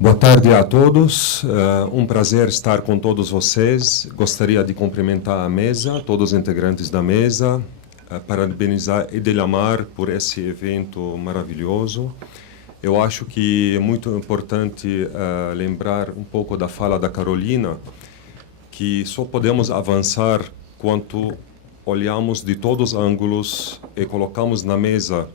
Boa tarde a todos. Um prazer estar com todos vocês. Gostaria de cumprimentar a mesa, todos os integrantes da mesa, parabenizar Edelamar por esse evento maravilhoso. Eu acho que é muito importante lembrar um pouco da fala da Carolina, que só podemos avançar quando olhamos de todos os ângulos e colocamos na mesa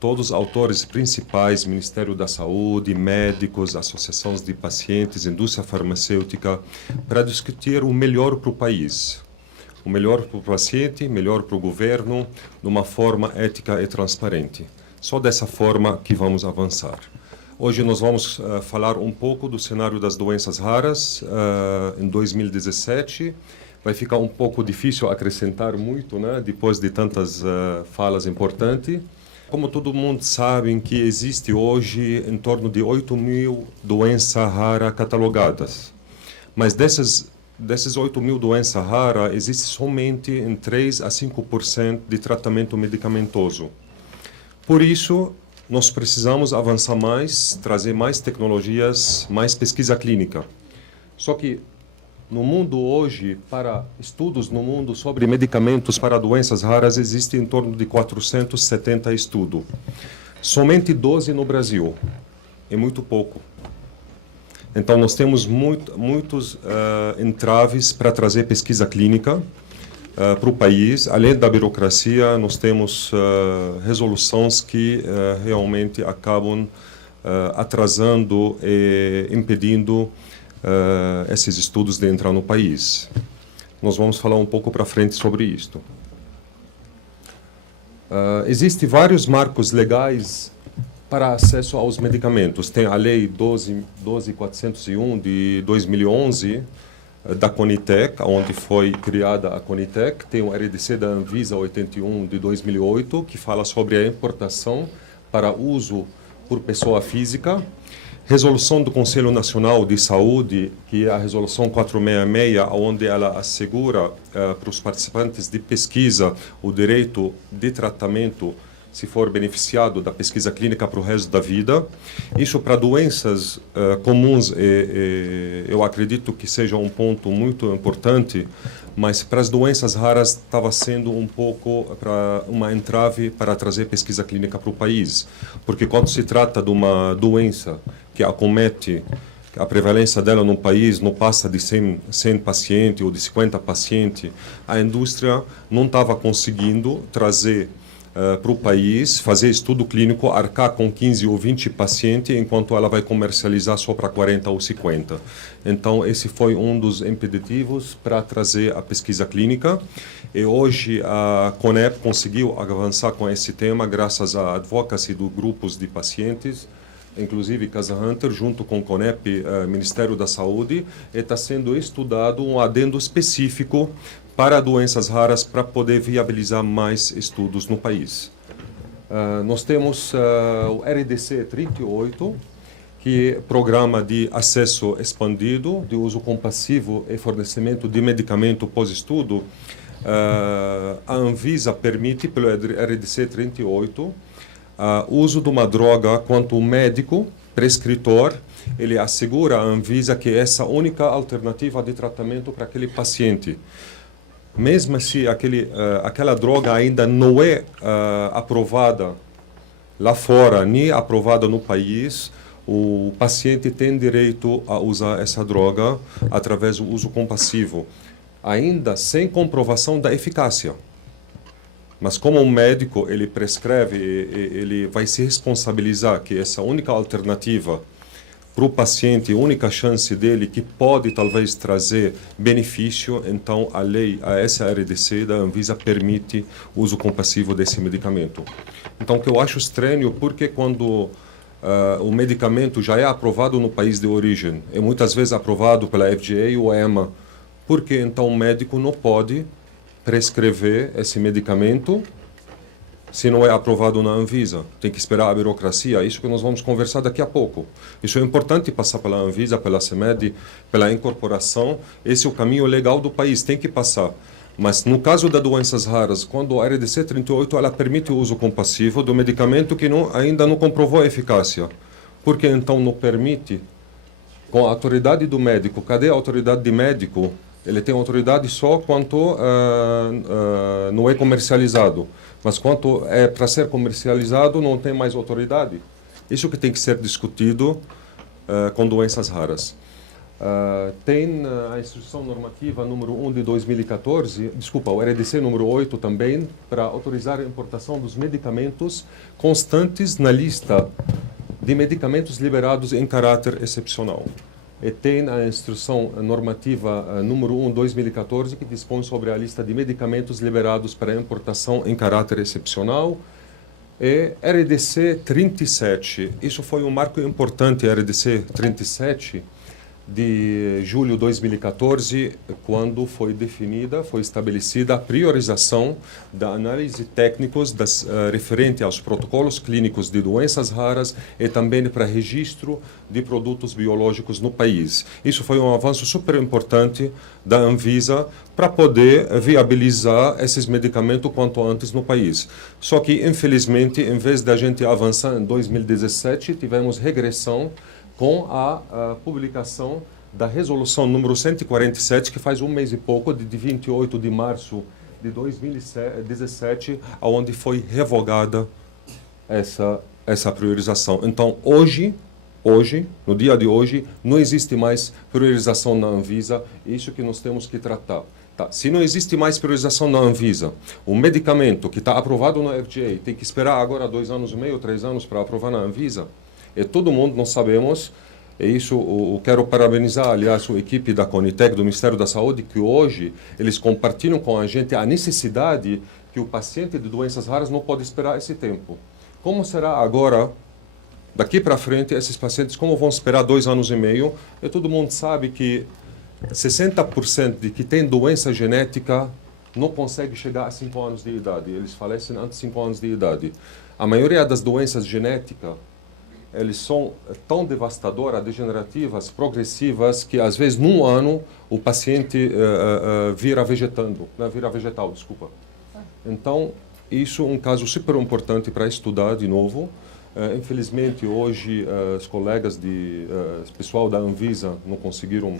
todos os autores principais, Ministério da Saúde, médicos, associações de pacientes, indústria farmacêutica, para discutir o melhor para o país. O melhor para o paciente, melhor para o governo, de uma forma ética e transparente. Só dessa forma que vamos avançar. Hoje nós vamos falar um pouco do cenário das doenças raras em 2017. Vai ficar um pouco difícil acrescentar muito, né, depois de tantas falas importantes. Como todo mundo sabe, que existe hoje em torno de 8.000 doenças raras catalogadas. Mas dessas 8.000 doenças raras, existe somente em 3 a 5% de tratamento medicamentoso. Por isso, nós precisamos avançar mais, trazer mais tecnologias, mais pesquisa clínica. Só que no mundo hoje, para estudos no mundo sobre medicamentos para doenças raras, existe em torno de 470 estudos. Somente 12 no Brasil. É muito pouco. Então, nós temos muitos entraves para trazer pesquisa clínica para o país. Além da burocracia, nós temos resoluções que realmente acabam atrasando e impedindo esses estudos de entrar no país. Nós vamos falar um pouco para frente sobre isto. Existem vários marcos legais para acesso aos medicamentos. Tem a Lei 12.401 de 2011, da Conitec, onde foi criada a Conitec. Tem o RDC da Anvisa 81 de 2008, que fala sobre a importação para uso por pessoa física. Resolução do Conselho Nacional de Saúde, que é a Resolução 466, onde ela assegura para os participantes de pesquisa o direito de tratamento, se for beneficiado da pesquisa clínica para o resto da vida. Isso para doenças comuns, eu acredito que seja um ponto muito importante, mas para as doenças raras estava sendo um pouco para uma entrave para trazer pesquisa clínica para o país. Porque quando se trata de uma doença que acomete, a prevalência dela no país não passa de 100 pacientes ou de 50 pacientes, a indústria não estava conseguindo trazer para o país, fazer estudo clínico, arcar com 15 ou 20 pacientes, enquanto ela vai comercializar só para 40 ou 50. Então, esse foi um dos impeditivos para trazer a pesquisa clínica. E hoje a CONEP conseguiu avançar com esse tema graças à advocacy dos grupos de pacientes, inclusive Casa Hunter, junto com o CONEP, Ministério da Saúde, e está sendo estudado um adendo específico para doenças raras, para poder viabilizar mais estudos no país. Nós temos o RDC 38, que é Programa de Acesso Expandido, de uso compassivo e fornecimento de medicamento pós-estudo. A Anvisa permite, pelo RDC 38, o uso de uma droga quando o médico, prescritor, ele assegura à Anvisa que essa é a única alternativa de tratamento para aquele paciente. Mesmo se aquela droga ainda não é aprovada lá fora, nem aprovada no país, o paciente tem direito a usar essa droga através do uso compassivo, ainda sem comprovação da eficácia. Mas como o médico ele prescreve, ele vai se responsabilizar que essa única alternativa para o paciente, a única chance dele que pode talvez trazer benefício, então a lei, a SRDC da Anvisa permite o uso compassivo desse medicamento. Então, o que eu acho estranho, porque quando o medicamento já é aprovado no país de origem, e muitas vezes aprovado pela FDA ou EMA, por que então o médico não pode prescrever esse medicamento se não é aprovado na Anvisa? Tem que esperar a burocracia, isso que nós vamos conversar daqui a pouco. Isso é importante passar pela Anvisa, pela CEMED, pela incorporação. Esse é o caminho legal do país, tem que passar. Mas no caso das doenças raras, quando a RDC 38 ela permite o uso compassivo do medicamento que ainda não comprovou a eficácia, por que então não permite com a autoridade do médico. Cadê a autoridade de médico? Ele tem autoridade só quanto não é comercializado. Mas quanto é para ser comercializado, não tem mais autoridade. Isso que tem que ser discutido com doenças raras. Tem a Instrução Normativa número 1 de 2014, desculpa, o RDC número 8 também, para autorizar a importação dos medicamentos constantes na lista de medicamentos liberados em caráter excepcional. E tem a Instrução Normativa número 1 de 2014, que dispõe sobre a lista de medicamentos liberados para importação em caráter excepcional. E RDC 37, isso foi um marco importante, RDC 37, de julho de 2014, quando foi definida, foi estabelecida a priorização da análise técnicos referente aos protocolos clínicos de doenças raras e também para registro de produtos biológicos no país. Isso foi um avanço super importante da Anvisa para poder viabilizar esses medicamentos quanto antes no país. Só que, infelizmente, em vez da gente avançar em 2017, tivemos regressão com a publicação da resolução número 147, que faz um mês e pouco, de 28 de março de 2017, onde foi revogada essa priorização. Então, hoje, no dia de hoje, não existe mais priorização na Anvisa, isso que nós temos que tratar. Tá. Se não existe mais priorização na Anvisa, o medicamento que está aprovado na FDA tem que esperar agora 2 anos e meio, 3 anos para aprovar na Anvisa. E todo mundo, nós sabemos, e isso eu quero parabenizar, aliás, a equipe da Conitec, do Ministério da Saúde, que hoje eles compartilham com a gente a necessidade que o paciente de doenças raras não pode esperar esse tempo. Como será agora, daqui para frente, esses pacientes, como vão esperar 2 anos e meio? E todo mundo sabe que 60% de que tem doença genética não consegue chegar a 5 anos de idade. Eles falecem antes de 5 anos de idade. A maioria das doenças genéticas, eles são tão devastadoras, degenerativas, progressivas, que às vezes num ano o paciente vira vegetal, desculpa. Então, isso é um caso super importante para estudar de novo. Infelizmente, hoje, os colegas pessoal da Anvisa não conseguiram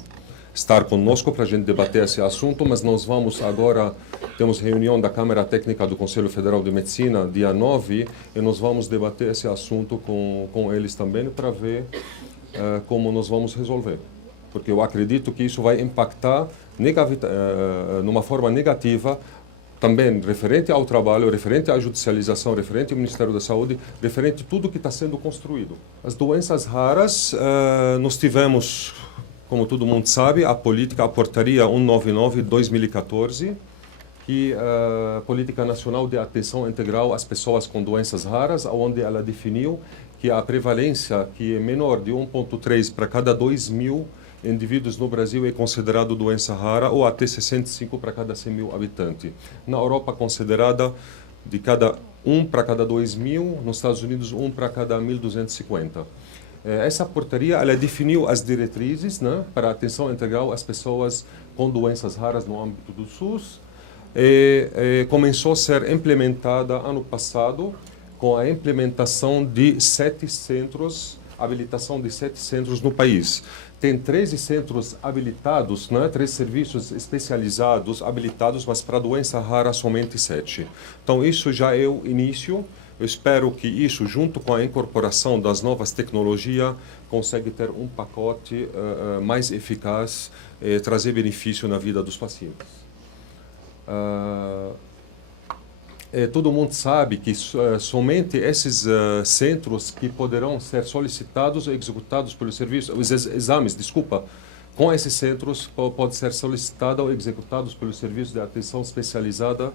estar conosco para a gente debater esse assunto, mas nós vamos agora, temos reunião da Câmara Técnica do Conselho Federal de Medicina, dia 9, e nós vamos debater esse assunto com eles também para ver como nós vamos resolver. Porque eu acredito que isso vai impactar numa forma negativa, também referente ao trabalho, referente à judicialização, referente ao Ministério da Saúde, referente a tudo que está sendo construído. As doenças raras, nós tivemos, como todo mundo sabe, a portaria 199 de 2014, que a Política Nacional de Atenção Integral às Pessoas com Doenças Raras, onde ela definiu que a prevalência que é menor de 1,3 para cada 2.000 indivíduos no Brasil é considerado doença rara, ou até 65 para cada 100.000 habitantes. Na Europa, considerada de cada 1 para cada 2.000, nos Estados Unidos 1 para cada 1.250. Essa portaria ela definiu as diretrizes, né, para a atenção integral às pessoas com doenças raras no âmbito do SUS, e começou a ser implementada ano passado com a implementação de 7 centros, habilitação de 7 centros no país. Tem 13 centros habilitados, né, 3 serviços especializados habilitados, mas para doença rara somente 7. Então isso já é o início. Eu espero que isso, junto com a incorporação das novas tecnologias, consiga ter um pacote mais eficaz e trazer benefício na vida dos pacientes. Todo mundo sabe que somente esses centros que poderão ser solicitados ou executados pelo serviço, os exames, desculpa, com esses centros pode ser solicitados ou executados pelo serviço de atenção especializada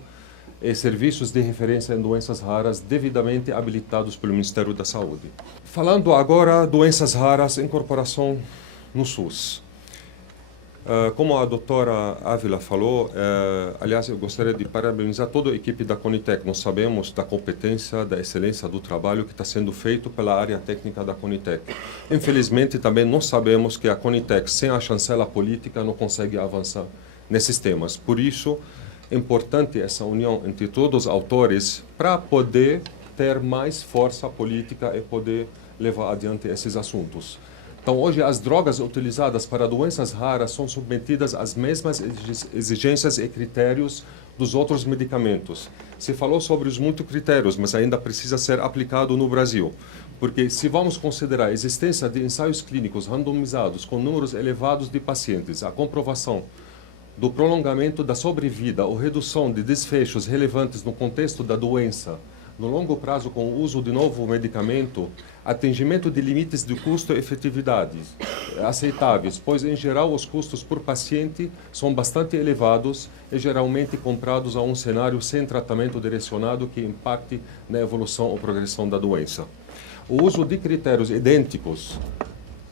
e serviços de referência em doenças raras devidamente habilitados pelo Ministério da Saúde. Falando agora doenças raras, incorporação no SUS. Como a doutora Ávila falou, aliás, eu gostaria de parabenizar toda a equipe da Conitec. Nós sabemos da competência, da excelência do trabalho que está sendo feito pela área técnica da Conitec. Infelizmente, também nós sabemos que a Conitec, sem a chancela política, não consegue avançar nesses temas. Por isso, é importante essa união entre todos os autores para poder ter mais força política e poder levar adiante esses assuntos. Então, hoje, as drogas utilizadas para doenças raras são submetidas às mesmas exigências e critérios dos outros medicamentos. Se falou sobre os multicritérios, mas ainda precisa ser aplicado no Brasil. Porque se vamos considerar a existência de ensaios clínicos randomizados com números elevados de pacientes, a comprovação do prolongamento da sobrevida ou redução de desfechos relevantes no contexto da doença, no longo prazo com o uso de novo medicamento, atingimento de limites de custo e efetividade aceitáveis, pois em geral os custos por paciente são bastante elevados e geralmente comprados a um cenário sem tratamento direcionado que impacte na evolução ou progressão da doença. O uso de critérios idênticos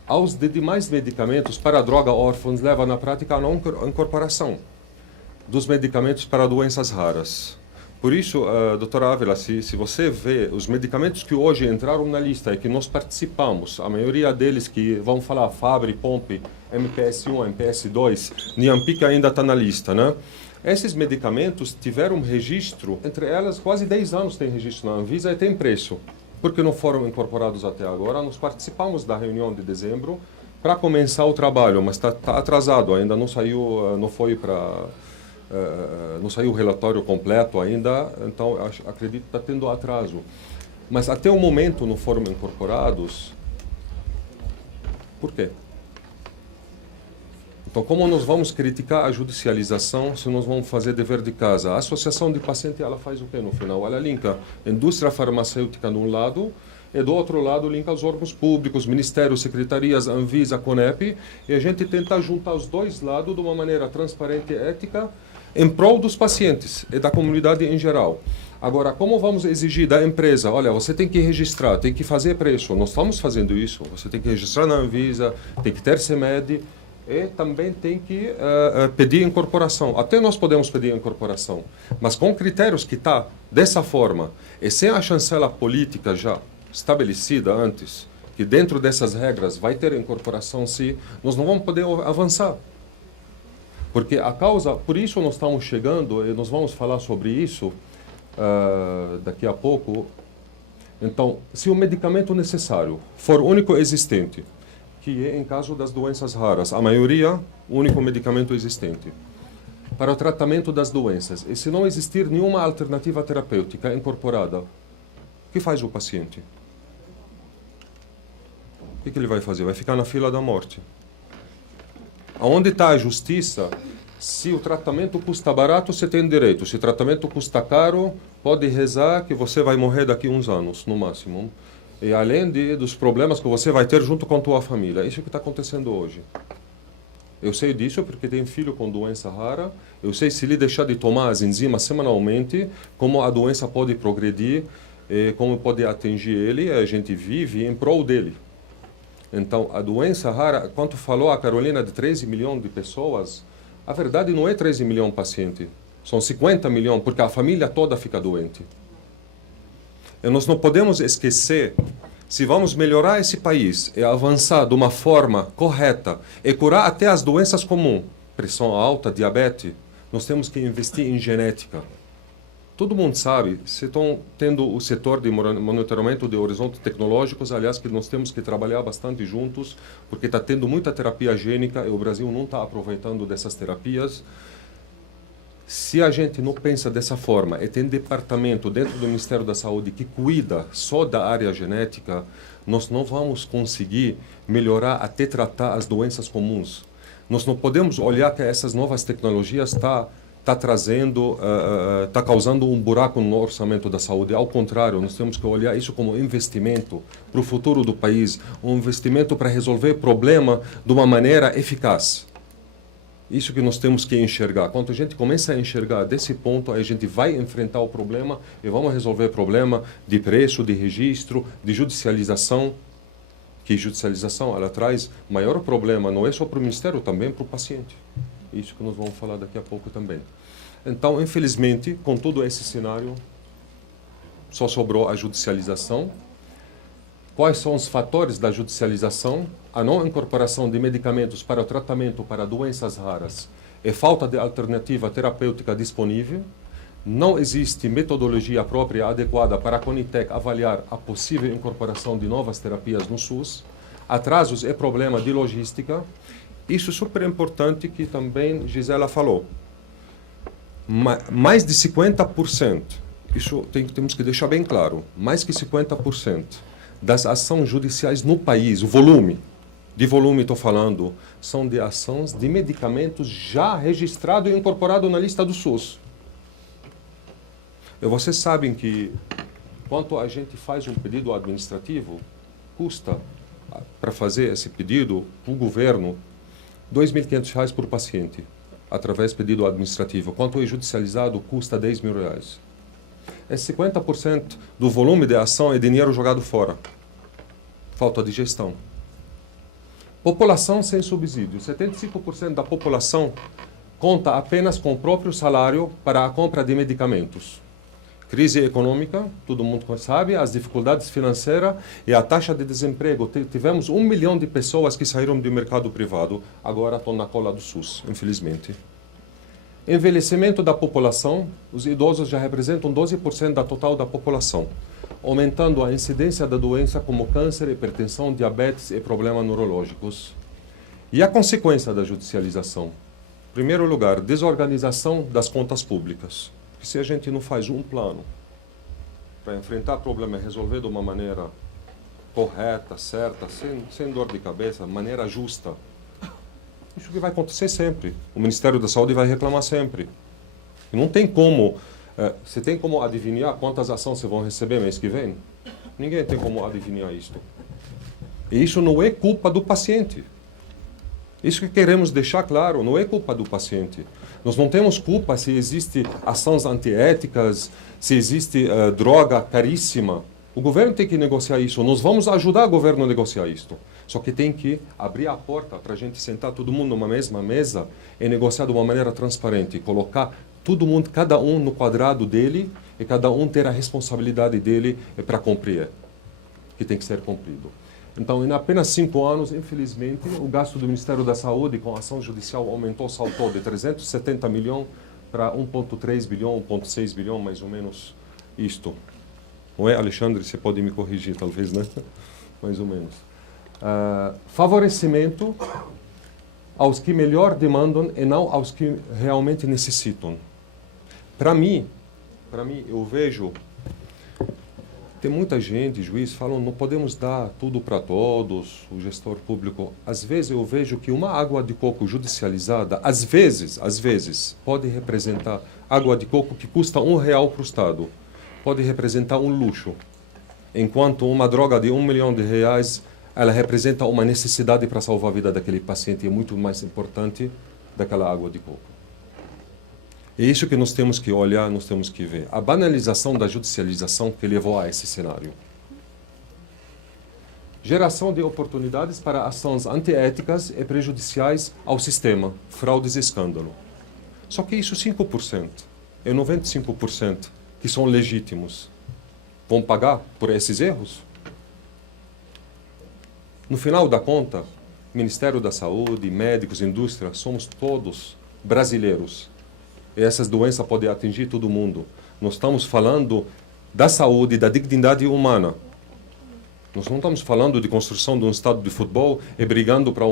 aos de demais medicamentos para droga órfãos leva na prática a não incorporação dos medicamentos para doenças raras. Por isso, doutora Ávila, se você vê os medicamentos que hoje entraram na lista e que nós participamos, a maioria deles que vão falar Fabry, Pompe, MPS-1, MPS-2, Niampic ainda está na lista, né? Esses medicamentos tiveram registro, entre elas quase 10 anos tem registro na Anvisa e tem preço. Porque não foram incorporados até agora, nós participamos da reunião de dezembro para começar o trabalho, mas está atrasado, ainda não saiu, não foi para... não saiu o relatório completo ainda, então acredito que está tendo atraso. Mas até o momento não foram incorporados. Por quê? Então, como nós vamos criticar a judicialização se nós vamos fazer dever de casa? A associação de paciente, ela faz o quê no final? Ela linka indústria farmacêutica de um lado e do outro lado linka os órgãos públicos, ministérios, secretarias, Anvisa, CONEP, e a gente tenta juntar os dois lados de uma maneira transparente e ética em prol dos pacientes e da comunidade em geral. Agora, como vamos exigir da empresa? Olha, você tem que registrar, tem que fazer preço. Nós estamos fazendo isso. Você tem que registrar na Anvisa, tem que ter CMED e também tem que pedir incorporação. Até nós podemos pedir incorporação, mas com critérios que está dessa forma e sem a chancela política já estabelecida antes, que dentro dessas regras vai ter incorporação, se nós não vamos poder avançar. Porque a causa, por isso nós estamos chegando, e nós vamos falar sobre isso daqui a pouco. Então, se o medicamento necessário for único existente, que é em caso das doenças raras, a maioria, o único medicamento existente, para o tratamento das doenças, e se não existir nenhuma alternativa terapêutica incorporada, o que faz o paciente? O que ele vai fazer? Vai ficar na fila da morte. Aonde está a justiça? Se o tratamento custa barato, você tem direito. Se o tratamento custa caro, pode rezar que você vai morrer daqui a uns anos, no máximo. E além dos problemas que você vai ter junto com a tua família. Isso que está acontecendo hoje. Eu sei disso porque tenho filho com doença rara. Eu sei se ele deixar de tomar as enzimas semanalmente, como a doença pode progredir, como pode atingir ele. A gente vive em prol dele. Então, a doença rara, quanto falou a Carolina de 13 milhões de pessoas, a verdade não é 13 milhões de pacientes. São 50 milhões, porque a família toda fica doente. E nós não podemos esquecer, se vamos melhorar esse país e avançar de uma forma correta e curar até as doenças comuns, pressão alta, diabetes, nós temos que investir em genética. Todo mundo sabe, se estão tendo o setor de monitoramento de horizontes tecnológicos, aliás, que nós temos que trabalhar bastante juntos, porque está tendo muita terapia gênica e o Brasil não está aproveitando dessas terapias. Se a gente não pensa dessa forma e tem departamento dentro do Ministério da Saúde que cuida só da área genética, nós não vamos conseguir melhorar até tratar as doenças comuns. Nós não podemos olhar que essas novas tecnologias está trazendo, está causando um buraco no orçamento da saúde. Ao contrário, nós temos que olhar isso como investimento para o futuro do país, um investimento para resolver problema de uma maneira eficaz. Isso que nós temos que enxergar. Quando a gente começa a enxergar desse ponto, aí a gente vai enfrentar o problema e vamos resolver o problema de preço, de registro, de judicialização. Que judicialização, ela traz maior problema, não é só para o Ministério, também para o paciente. Isso que nós vamos falar daqui a pouco também. Então, infelizmente, com todo esse cenário, só sobrou a judicialização. Quais são os fatores da judicialização? A não incorporação de medicamentos para o tratamento para doenças raras e falta de alternativa terapêutica disponível. Não existe metodologia própria adequada para a Conitec avaliar a possível incorporação de novas terapias no SUS. atrasos é problema de logística. Isso é super importante que também Gisela falou. Mais de 50%, isso temos que deixar bem claro, mais que 50% das ações judiciais no país, o volume, de volume estou falando, são de ações de medicamentos já registrados e incorporados na lista do SUS. E vocês sabem que, quando a gente faz um pedido administrativo, custa, para fazer esse pedido, para o governo, R$ 2.500 por paciente, através do pedido administrativo. Quanto é judicializado, custa R$ 10.000. Esse 50% do volume de ação é dinheiro jogado fora. Falta de gestão. População sem subsídio. 75% da população conta apenas com o próprio salário para a compra de medicamentos. Crise econômica, todo mundo sabe, as dificuldades financeiras e a taxa de desemprego. Tivemos 1 milhão de pessoas que saíram do mercado privado, agora estão na cola do SUS, infelizmente. Envelhecimento da população, os idosos já representam 12% da total da população, aumentando a incidência da doença como câncer, hipertensão, diabetes e problemas neurológicos. E a consequência da judicialização? Em primeiro lugar, desorganização das contas públicas. Porque se a gente não faz um plano para enfrentar o problema e resolver de uma maneira correta, certa, sem dor de cabeça, maneira justa, isso que vai acontecer sempre. O Ministério da Saúde vai reclamar sempre. E não tem como. Você tem como adivinhar quantas ações você vão receber mês que vem? Ninguém tem como adivinhar isso. E isso não é culpa do paciente. Isso que queremos deixar claro, não é culpa do paciente. Nós não temos culpa se existem ações antiéticas, se existe droga caríssima. O governo tem que negociar isso. Nós vamos ajudar o governo a negociar isso. Só que tem que abrir a porta para a gente sentar todo mundo numa mesma mesa e negociar de uma maneira transparente. Colocar todo mundo, cada um no quadrado dele e cada um ter a responsabilidade dele para cumprir, que tem que ser cumprido. Então, em apenas 5 anos, infelizmente, o gasto do Ministério da Saúde com ação judicial aumentou, saltou de 370 milhões para 1,3 bilhão, 1,6 bilhão, mais ou menos isto. Não é, Alexandre? Você pode me corrigir, talvez, né? Mais ou menos. Favorecimento aos que melhor demandam e não aos que realmente necessitam. Para mim, eu vejo... Tem muita gente, juiz, falam, não podemos dar tudo para todos, o gestor público. Às vezes eu vejo que uma água de coco judicializada, às vezes, pode representar água de coco que custa R$1 para o Estado. Pode representar um luxo. Enquanto uma droga de R$1 milhão, ela representa uma necessidade para salvar a vida daquele paciente, é muito mais importante daquela água de coco. É isso que nós temos que olhar, nós temos que ver. A banalização da judicialização que levou a esse cenário. Geração de oportunidades para ações antiéticas e prejudiciais ao sistema, fraudes e escândalo. Só que isso 5%, e 95% que são legítimos, vão pagar por esses erros? No final da conta, Ministério da Saúde, médicos, indústria, somos todos brasileiros. E essas doenças podem atingir todo mundo. Nós estamos falando da saúde, da dignidade humana. Nós não estamos falando de construção de um estádio de futebol e brigando para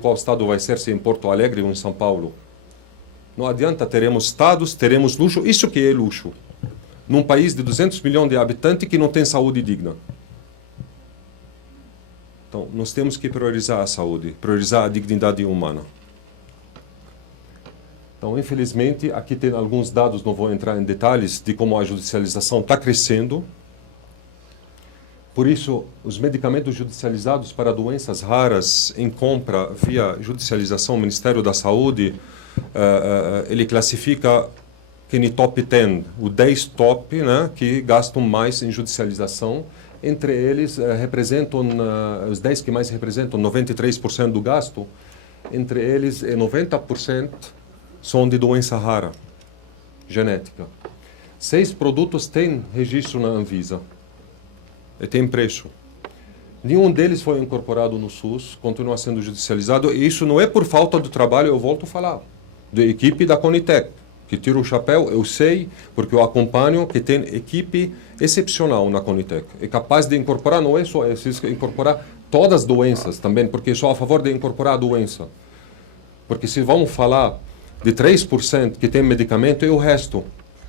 qual estado vai ser, se em Porto Alegre ou em São Paulo. Não adianta, teremos estados, teremos luxo. Isso que é luxo. Num país de 200 milhões de habitantes que não tem saúde digna. Então, nós temos que priorizar a saúde, priorizar a dignidade humana. Então, infelizmente, aqui tem alguns dados, não vou entrar em detalhes, de como a judicialização está crescendo. Por isso, os medicamentos judicializados para doenças raras em compra via judicialização, o Ministério da Saúde, ele classifica que no top 10, o 10 top, né, que gastam mais em judicialização. Entre eles, representam, os 10 que mais representam 93% do gasto, entre eles, 90% são de doença rara, genética. 6 produtos têm registro na Anvisa e tem preço. Nenhum deles foi incorporado no SUS, continua sendo judicializado, e isso não é por falta de trabalho, eu volto a falar, da equipe da Conitec, que tira o chapéu, eu sei, porque eu acompanho, que tem equipe excepcional na Conitec. É capaz de incorporar, não é só incorporar todas as doenças também, porque sou a favor de incorporar a doença. Porque se vamos falar de 3% que tem medicamento e o resto,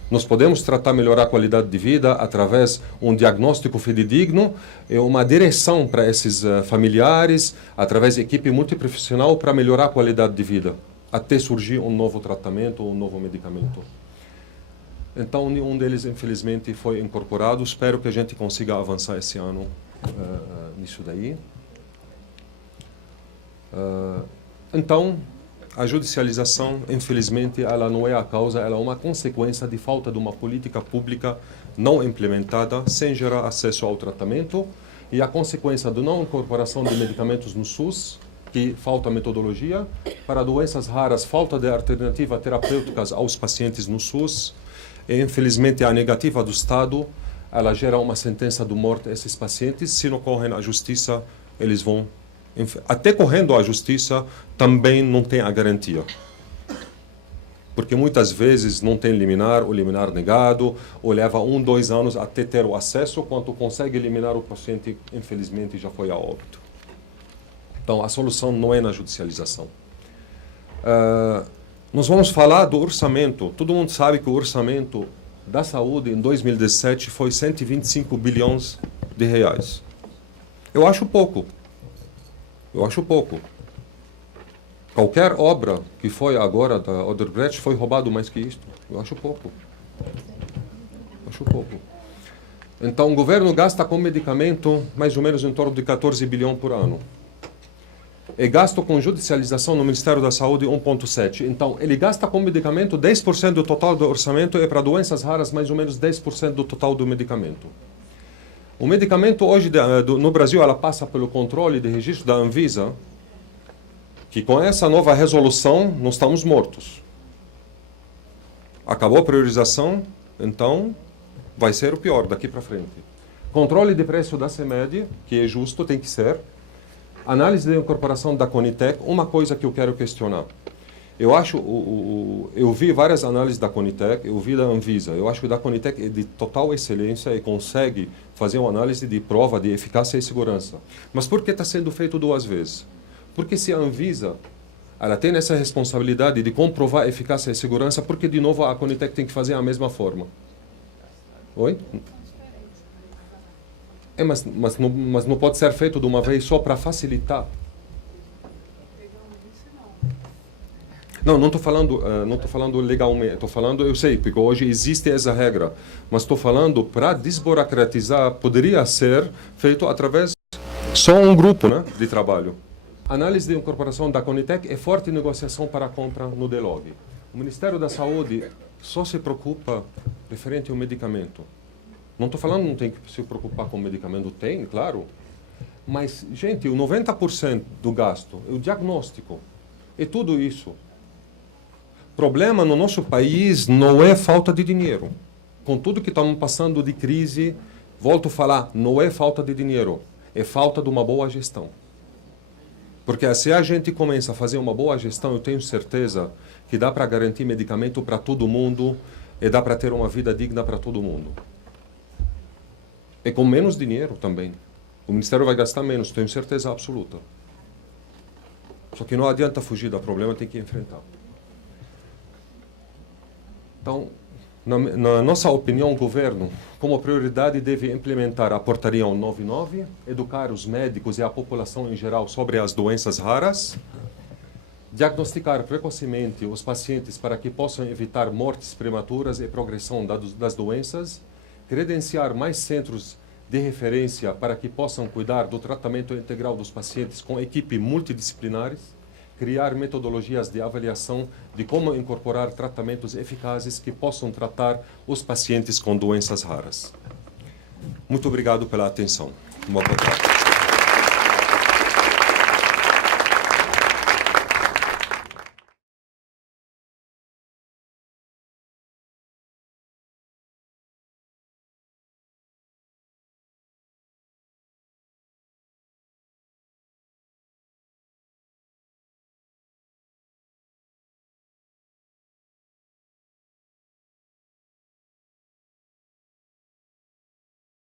nós podemos tratar, melhorar a qualidade de vida através de um diagnóstico fidedigno e uma direção para esses familiares, através de equipe multiprofissional para melhorar a qualidade de vida, até surgir um novo tratamento ou um novo medicamento. Então, nenhum deles, infelizmente, foi incorporado. Espero que a gente consiga avançar esse ano nisso daí. Então, a judicialização, infelizmente, ela não é a causa, ela é uma consequência de falta de uma política pública não implementada, sem gerar acesso ao tratamento, e a consequência da não incorporação de medicamentos no SUS, que falta metodologia, para doenças raras, falta de alternativas terapêuticas aos pacientes no SUS, e, infelizmente, a negativa do Estado, ela gera uma sentença de morte a esses pacientes. Se não correm à justiça, eles vão... Até correndo à justiça, também não tem a garantia. Porque muitas vezes não tem liminar, o liminar negado, ou leva 1, 2 anos até ter o acesso, quando consegue eliminar o paciente, infelizmente, já foi a óbito. Então, a solução não é na judicialização. Nós vamos falar do orçamento. Todo mundo sabe que o orçamento da saúde em 2017 foi 125 bilhões de reais. Eu acho pouco. Eu acho pouco. Qualquer obra que foi agora da Odebrecht foi roubado mais que isto. Eu acho pouco. Eu acho pouco. Então, o governo gasta com medicamento mais ou menos em torno de 14 bilhões por ano. E gasto com judicialização no Ministério da Saúde 1,7. Então, ele gasta com medicamento 10% do total do orçamento e para doenças raras mais ou menos 10% do total do medicamento. O medicamento hoje no Brasil ela passa pelo controle de registro da Anvisa, que com essa nova resolução nós estamos mortos. Acabou a priorização, então vai ser o pior daqui para frente. Controle de preço da CEMED, que é justo, tem que ser. Análise de incorporação da Conitec, uma coisa que eu quero questionar. Eu vi várias análises da Conitec, eu vi da Anvisa. Eu acho que da Conitec é de total excelência e consegue fazer uma análise de prova de eficácia e segurança. Mas por que está sendo feito 2 vezes? Porque se a Anvisa ela tem essa responsabilidade de comprovar eficácia e segurança, porque de novo a Conitec tem que fazer a mesma forma? Oi? Mas não pode ser feito de uma vez só para facilitar. Não estou falando legalmente, estou falando, eu sei, porque hoje existe essa regra, mas estou falando para desburocratizar, poderia ser feito através só um grupo, né, de trabalho. Análise de incorporação da Conitec é forte negociação para a compra no DELOG. O Ministério da Saúde só se preocupa referente ao medicamento. Não estou falando que não tem que se preocupar com o medicamento, tem, claro. Mas, gente, o 90% do gasto é o diagnóstico. É tudo isso. O problema no nosso país não é falta de dinheiro. Com tudo que estamos passando de crise, volto a falar, não é falta de dinheiro. É falta de uma boa gestão. Porque se a gente começa a fazer uma boa gestão, eu tenho certeza que dá para garantir medicamento para todo mundo e dá para ter uma vida digna para todo mundo. E com menos dinheiro também. O Ministério vai gastar menos, tenho certeza absoluta. Só que não adianta fugir do problema, tem que enfrentar. Então, na nossa opinião, o governo, como prioridade, deve implementar a Portaria 199, educar os médicos e a população em geral sobre as doenças raras, diagnosticar precocemente os pacientes para que possam evitar mortes prematuras e progressão das doenças, credenciar mais centros de referência para que possam cuidar do tratamento integral dos pacientes com equipe multidisciplinares, criar metodologias de avaliação de como incorporar tratamentos eficazes que possam tratar os pacientes com doenças raras. Muito obrigado pela atenção. Uma boa tarde.